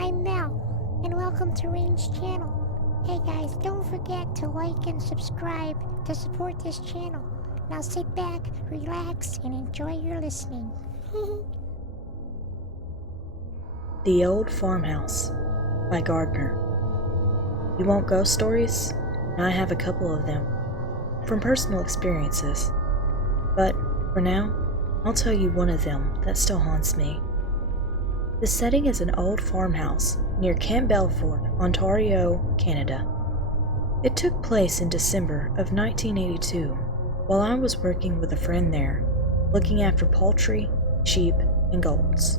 I'm Mel, and welcome to Rain's channel. Hey guys, don't forget to like and subscribe to support this channel. Now sit back, relax, and enjoy your listening. The Old Farmhouse by Gardner. You want ghost stories? I have a couple of them, from personal experiences. But for now, I'll tell you one of them that still haunts me. The setting is an old farmhouse near Camp Belfort, Ontario, Canada. It took place in December of 1982 while I was working with a friend there, looking after poultry, sheep, and goats.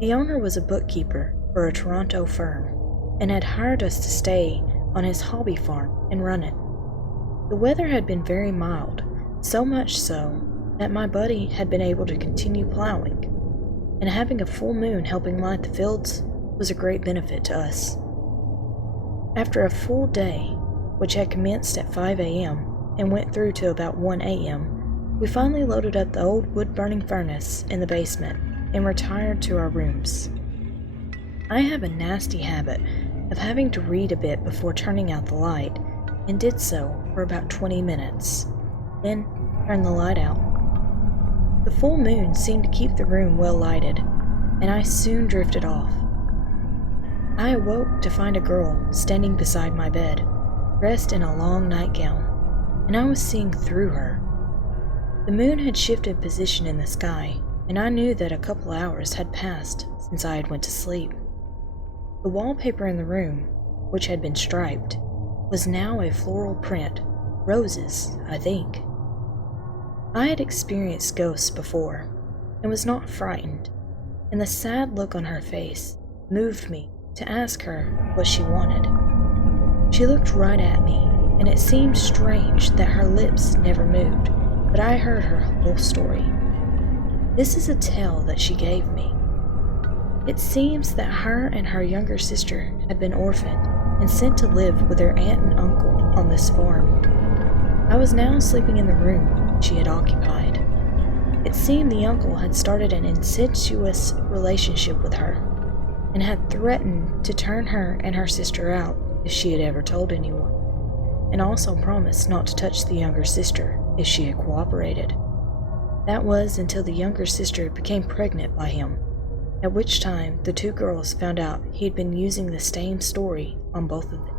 The owner was a bookkeeper for a Toronto firm and had hired us to stay on his hobby farm and run it. The weather had been very mild, so much so that my buddy had been able to continue plowing, and having a full moon helping light the fields was a great benefit to us. After a full day, which had commenced at 5 a.m. and went through to about 1 a.m., we finally loaded up the old wood-burning furnace in the basement and retired to our rooms. I have a nasty habit of having to read a bit before turning out the light, and did so for about 20 minutes, then turned the light out. The full moon seemed to keep the room well lighted, and I soon drifted off. I awoke to find a girl standing beside my bed, dressed in a long nightgown, and I was seeing through her. The moon had shifted position in the sky, and I knew that a couple hours had passed since I had went to sleep. The wallpaper in the room, which had been striped, was now a floral print, roses, I think. I had experienced ghosts before, and was not frightened, and the sad look on her face moved me to ask her what she wanted. She looked right at me, and it seemed strange that her lips never moved, but I heard her whole story. This is a tale that she gave me. It seems that her and her younger sister had been orphaned and sent to live with their aunt and uncle on this farm. I was now sleeping in the room she had occupied. It seemed the uncle had started an incestuous relationship with her, and had threatened to turn her and her sister out if she had ever told anyone, and also promised not to touch the younger sister if she had cooperated. That was until the younger sister became pregnant by him, at which time the two girls found out he had been using the same story on both of them.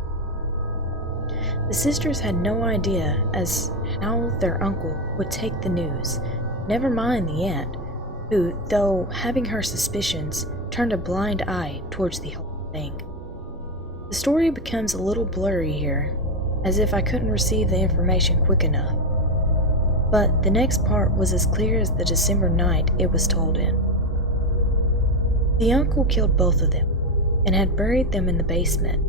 The sisters had no idea as how their uncle would take the news, never mind the aunt, who, though having her suspicions, turned a blind eye towards the whole thing. The story becomes a little blurry here, as if I couldn't receive the information quick enough. But the next part was as clear as the December night it was told in. The uncle killed both of them, and had buried them in the basement.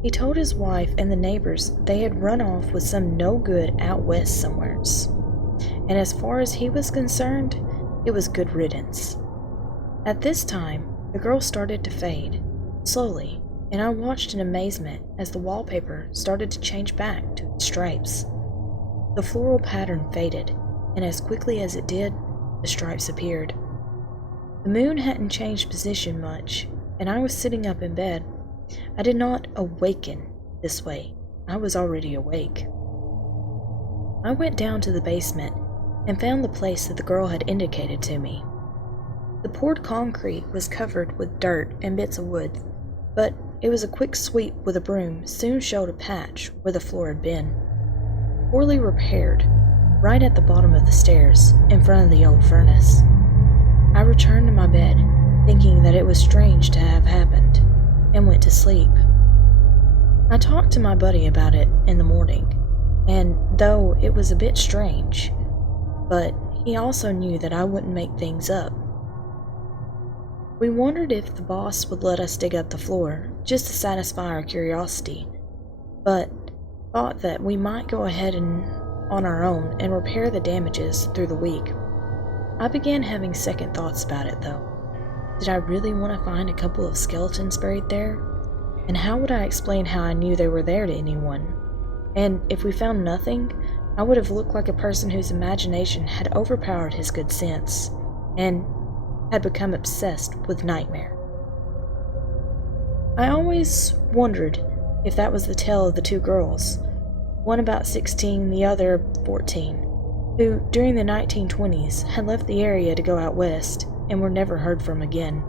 He told his wife and the neighbors they had run off with some no-good out west somewheres, and as far as he was concerned, it was good riddance. At this time, the girl started to fade, slowly, and I watched in amazement as the wallpaper started to change back to its stripes. The floral pattern faded, and as quickly as it did, the stripes appeared. The moon hadn't changed position much, and I was sitting up in bed. I did not awaken this way. I was already awake. I went down to the basement and found the place that the girl had indicated to me. The poured concrete was covered with dirt and bits of wood, but it was a quick sweep with a broom soon showed a patch where the floor had been. Poorly repaired, right at the bottom of the stairs, in front of the old furnace. I returned to my bed, thinking that it was strange to have happened, and went to sleep. I talked to my buddy about it in the morning, and though it was a bit strange, but he also knew that I wouldn't make things up. We wondered if the boss would let us dig up the floor, just to satisfy our curiosity, but thought that we might go ahead and on our own and repair the damages through the week. I began having second thoughts about it though. Did I really want to find a couple of skeletons buried there? And how would I explain how I knew they were there to anyone? And if we found nothing, I would have looked like a person whose imagination had overpowered his good sense, and had become obsessed with nightmare. I always wondered if that was the tale of the two girls, one about 16, the other 14, who, during the 1920s, had left the area to go out west and were never heard from again.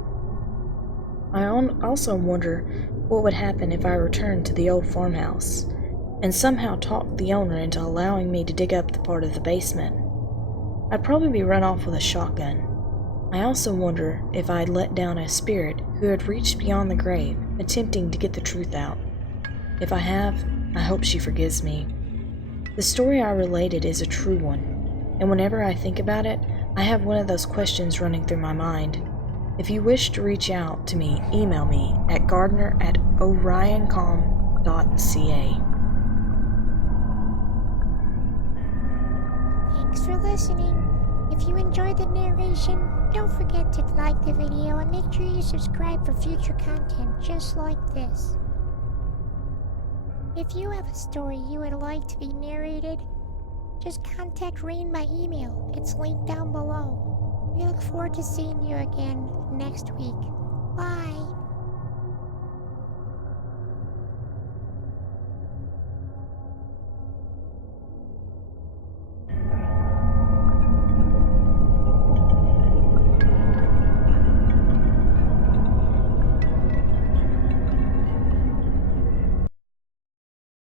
I also wonder what would happen if I returned to the old farmhouse and somehow talked the owner into allowing me to dig up the part of the basement. I'd probably be run off with a shotgun. I also wonder if I'd let down a spirit who had reached beyond the grave, attempting to get the truth out. If I have, I hope she forgives me. The story I related is a true one, and whenever I think about it, I have one of those questions running through my mind. If you wish to reach out to me, email me at gardner@orioncom.ca. Thanks for listening. If you enjoyed the narration, don't forget to like the video and make sure you subscribe for future content just like this. If you have a story you would like to be narrated, just contact Rain by email. It's linked down below. We look forward to seeing you again next week. Bye.